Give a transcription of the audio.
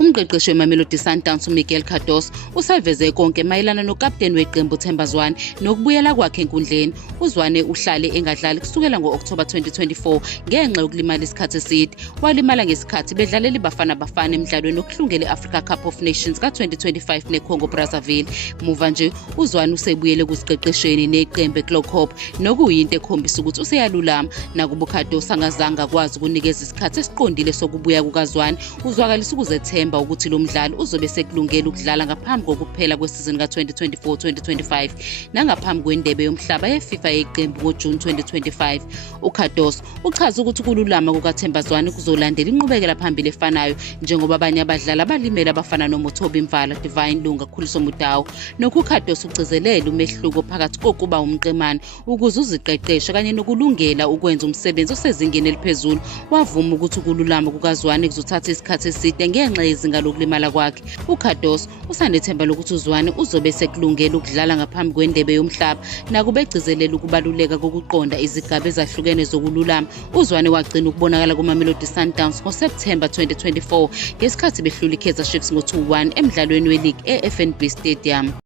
Umqeqeshi weMamelodi Sundowns uMiguel Cardoso usaveze konke mayelana nokapteni weqembu Themba Zwane nokubuyela kwakhe enkundleni. uZwane uhlale engadlali kusukela ngo-October 2024 ngenxa yokulimala isikhathi eside. Walimala ngesikhathi bedlalela iBafana Bafana emidlalweni wokuhlungela i-Africa Cup of Nations ka-2025 neCongo Brazzaville. Muva nje uZwane usebuyele kusiqeqesheni neqembu eClock Hope nokuyinto ekhombisa ukuthi useyalulama. Nakuba uCardoso angazange akwazi ukunikeza isikhathi esiqondile sokubuya kukaZwane, uzwakalisa ukuzethemba ukuthi lo mdlalo uzobe sekulungela ukudlala ngaphambi kokuphela kwesizini ka-2024-2025 nangaphambi kwendebe yomhlaba yeFIFA yeqembu ngoJuni 2025. uCardoso uchaza ukuthi ukululama kukaThemba Zwane kuzolandela inqubekela phambili efanayo njengoba abanye abadlali abalimele abafana noMothobi Mvala, Divine Lunga, Khuliso Mudau. uCardoso ugcizelela umehluko phakathi kokuba umqemane ukuze uziqeqeshe kanye nokulungela ukwenza umsebenzi osezingeni eliphezulu. Wavuma ukuthi ukululama kukaZwane kuzothatha isikhathi eside ngenxa yezinga lokulimala kwakhe. uCardoso usanethemba lokuthi uZwane uzobe sekulungela ukudlala ngaphambi kwendebe yomhlaba. Nakuba egcizelela ukubaluleka kokuqonda izigaba ezahlukene zokululama, uZwane wagcina ukubonakala kuMamelodi Sundowns ngoSepthemba 2024 ngesikhathi behlula iKaizer Chiefs ngo-2-1 emdlalweni weligi e-FNB Stadium.